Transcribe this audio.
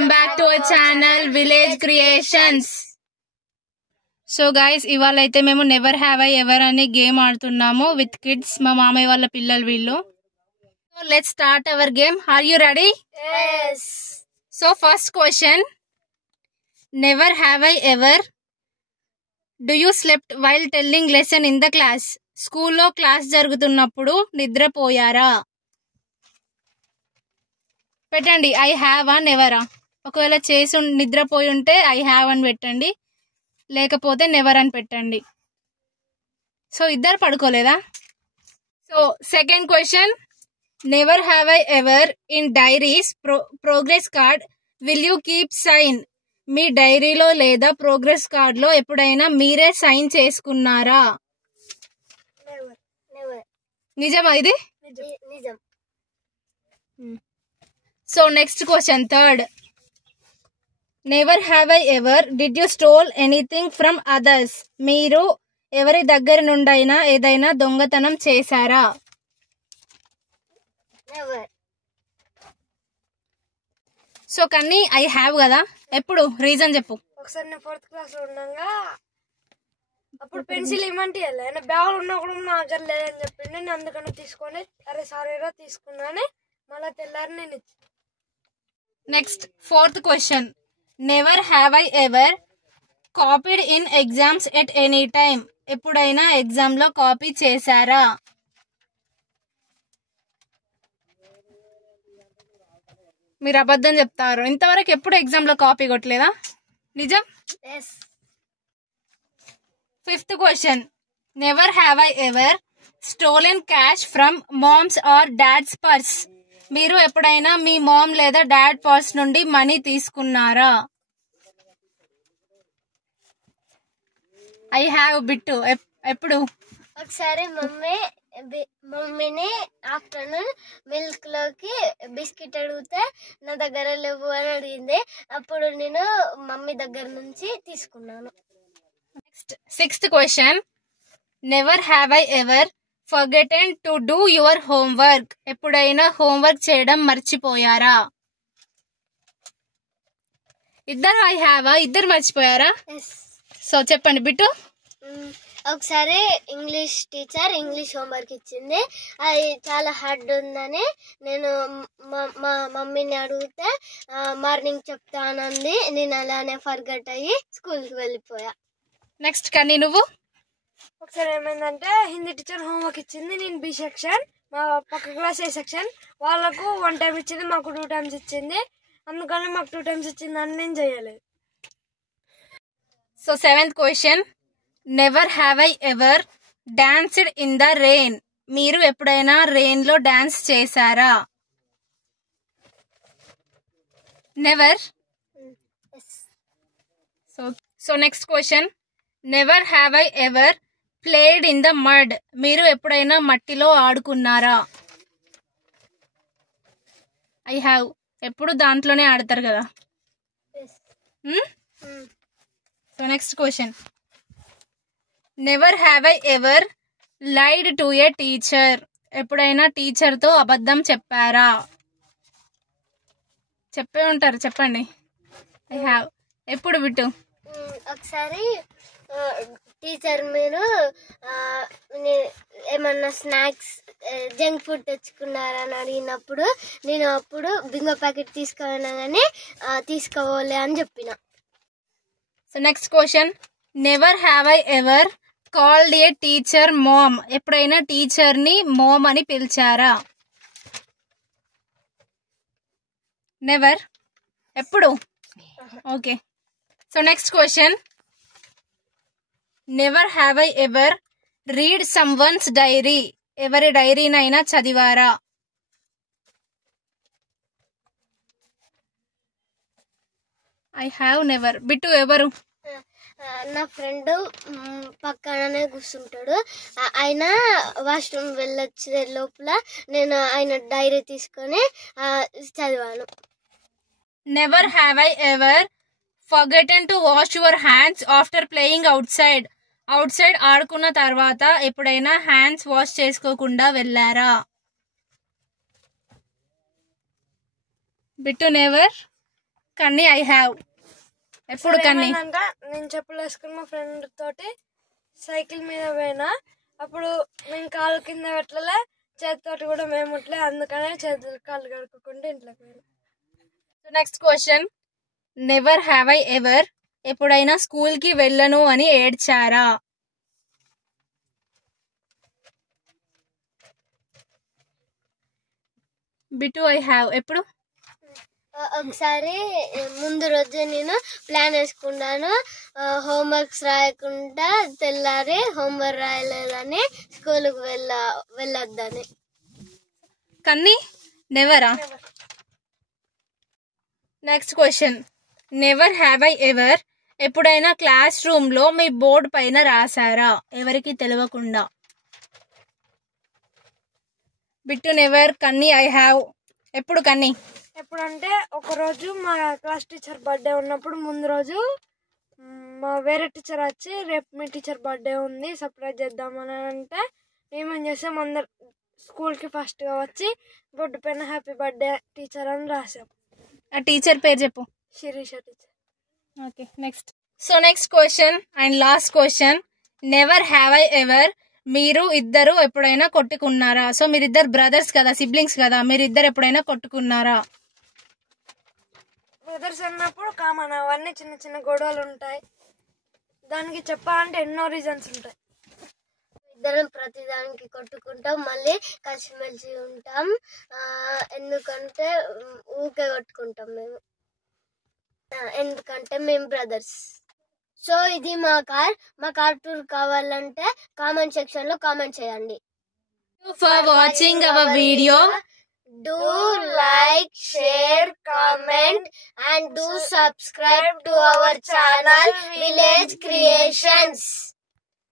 Welcome back to our channel Village Creations. So guys ఇవాళ అయితే మేము నెవర్ హ్యావ్ ఐ ఎవర్ అనే game ఆడుతున్నాము విత్ కిడ్స్. మా మామయ్య వాళ్ళ పిల్లలు వీళ్ళు. So let's start our game. Are you ready? Yes. So first question, never have I ever do you slept while telling lesson in the class? స్కూల్లో class జరుగుతున్నప్పుడు నిద్రపోయారా? పెట్టండి ఐ హ్యావ్ ఆ నెవరా. ఒకవేళ చేసి నిద్రపోయి ఉంటే ఐ హ్యావ్ అని పెట్టండి, లేకపోతే నెవర్ అని పెట్టండి. సో ఇద్దరు పడుకోలేదా? So second question, never have I ever in diaries progress card will you keep sign? మీ డైరీలో లేదా ప్రోగ్రెస్ కార్డ్లో ఎప్పుడైనా మీరే సైన్ చేసుకున్నారా? Never. నిజమా ఇది? Nijam. So next question third, never have I ever did you stole anything from others? మీరు ఎవరి దగ్గర నుండైనా ఏదైనా దొంగతనం చేశారా? Never. సో కానీ ఐ హ్యావ్ కదా, ఎప్పుడు రీజన్ చెప్పు. ఒకసారి నేను 4th క్లాస్ లో ఉండగా అప్పుడు పెన్సిల్ ఇవ్వమంటే ఆయన బ్యాగ్ ఉన్నా కూడా నా దగ్గర లేదని చెప్పిండు. నేను అందుకని తీసుకొని అరే సారీరా తీసుకున్నాను, మళ్ళీ తెల్లారి నేను ఇచ్చి. Next fourth question, never have I ever copied in exams at any time? ఎప్పుడైనా ఎగ్జామ్ లో కాపీ చేశారా? మీరు అబద్ధం చెప్తారు, ఇంతవరకు ఎప్పుడు ఎగ్జామ్ లో కాపీ కొట్టలేదా? నిజం? Yes. Fifth question, never have I ever stolen cash from mom's or dad's purse? మీరు ఎప్పుడైనా మీ మామ్ లేదా డాడ్ పర్స్ నుండి మనీ తీసుకున్నారా? ఐ హ్యావ్ బిట్టు. ఎప్పుడు? ఒకసారి మమ్మీని ఆఫ్టర్నూన్ మిల్క్ లోకి బిస్కెట్ అడిగితే నా దగ్గర లేవు అని అడిగింది. అప్పుడు నేను మమ్మీ దగ్గర నుంచి తీసుకున్నాను. Next sixth question, never have I ever forgotten to do your homework? ఎప్పుడైనా హోంవర్క్ చేయడం మర్చిపోయారా? ఇద్దరు ఐ హ్యావా, ఇద్దరు మర్చిపోయారా? Yes. సో చెప్పండి బిట్టు. ఒకసారి ఇంగ్లీష్ టీచర్ ఇంగ్లీష్ హోంవర్క్ ఇచ్చింది, అది చాలా హార్డ్ ఉందని నేను మా మమ్మీని అడిగితే మార్నింగ్ చెప్తానంది. నేను అలానే ఫర్గట్ అయ్యి స్కూల్కి వెళ్ళిపోయా. నెక్స్ట్ కానీ నువ్వు? ఒకసారి ఏమైందంటే హిందీ టీచర్ హోంవర్క్ ఇచ్చింది, నేను బి సెక్షన్, మా పక్క క్లాస్ ఏ సెక్షన్, వాళ్ళకు 1 టైం ఇచ్చింది, మాకు 2 టైమ్స్ ఇచ్చింది. అందుకని మాకు 2 టైమ్స్ ఇచ్చిందని నేను చేయలేదు. So seventh question, never have I ever danced in the rain? మీరు ఎప్పుడైనా రెయిన్ లో డాన్స్ చేశారా? Never. So next question, never have I ever played in the mud? మీరు ఎప్పుడైనా మట్టిలో ఆడుకున్నారా? I have. ఎప్పుడు దాంట్లోనే ఆడతారు కదా. So next question, never have I ever lied to a teacher? ఎప్పుడైనా టీచర్ తో అబద్ధం చెప్పారా? చెప్పే ఉంటారు, చెప్పండి. I have. ఎప్పుడు బిట్టు? ఒకసారి టీచర్ మీరు ఏమన్నా స్నాక్స్ జంక్ ఫుడ్ తెచ్చుకున్నారని అడిగినప్పుడు నేను అప్పుడు బింగో ప్యాకెట్ తీసుకోవాలన్నా కానీ తీసుకోవాలి అని చెప్పిన. So next question, never have I ever called a teacher mom? ఎప్పుడైనా టీచర్ ని మామ్ అని పిలిచారా? నెవర్. ఎప్పుడు? Okay. So next question, never have I ever read someone's diary? ఎవరి డైరీనైనా చదివారా? I have never. బిట్టు ఎవరు? నా ఫ్రెండ్ పక్కననే కూర్చుంటాడు, ఆయన వాష్రూమ్ వెళ్ళొచ్చే లోపల నేను ఆయన డైరీ తీసుకొని చదివాను. Never have I ever forgotten to wash your hands after playing outside? Outside ఆడుకున్న తర్వాత ఎప్పుడైనా హ్యాండ్స్ వాష్ చేసుకోకుండా వెళ్ళారా? Bittu never. Kanni I have ఎప్పుడు కన్నీ ఏమైందంటే నేను చెప్పులు వేసుకుని మా ఫ్రెండ్ తోటి సైకిల్ మీద పోయినా, అప్పుడు మేము కాలు కింద పెట్టలే, చేతితోటి కూడా మేము ముట్టలే, అందుకనే చేతులు కాళ్ళు కడుక్కోకుండా ఇంట్లోకి పోయినా. Next question, never have I ever ఎప్పుడైనా స్కూల్కి వెళ్ళను అని ఏడ్చారా? బిటు ఐ హ్యావ్ ఎప్పుడు? ఒకసారి ముందు రోజు నేను ప్లాన్ వేసుకున్నాను, హోంవర్క్స్ రాయకుండా తెల్లారి హోంవర్క్ రాయలేదని స్కూల్కి వెళ్ళొద్దని. కన్నీ నెవరా? Next question, never have I ever ఎప్పుడైనా క్లాస్ రూమ్లో మీ బోర్డు పైన రాసారా ఎవరికి తెలియకుండా? Bittu never, Kanni I have ఎప్పుడు? కన్నీ ఎప్పుడంటే ఒకరోజు మా క్లాస్ టీచర్ బర్త్డే ఉన్నప్పుడు ముందు రోజు మా వేరే టీచర్ వచ్చి రేపు మీ టీచర్ బర్త్డే ఉంది సర్ప్రైజ్ చేద్దామని అంటే మేమేం చేసాం, అందరు స్కూల్కి ఫస్ట్గా వచ్చి బోర్డు పైన హ్యాపీ బర్త్డే టీచర్ అని రాసాం. ఆ టీచర్ పేరు చెప్పు. Shirisha teacher. Okay next. So next question and last question, never have I ever మీరు ఇద్దరు ఎప్పుడైనా కొట్టుకున్నారా? సో మీరిద్దరు బ్రదర్స్ కదా, సిబ్లింగ్స్ కదా, మీరిద్దరు ఎప్పుడైనా కొట్టుకున్నారా? బ్రదర్స్ అన్నప్పుడు కామన్, అవన్నీ చిన్న చిన్న గొడవలు ఉంటాయి, దానికి చెప్పాలంటే ఎన్నో రీజన్స్ ఉంటాయి. ఇద్దరం ప్రతిదానికి కొట్టుకుంటాం, మళ్ళీ కలిసిమెలిసి ఉంటాం, ఎందుకంటే ఊకే కొట్టుకుంటాం మేము, ఎందుకంటే మేము బ్రదర్స్. సో ఇది మా కార్ టూర్ కావాలంటే కామెంట్ సెక్షన్ లో కామెంట్ చేయండి. For watching our video, do like, share, comment and do subscribe to our channel Village Creations.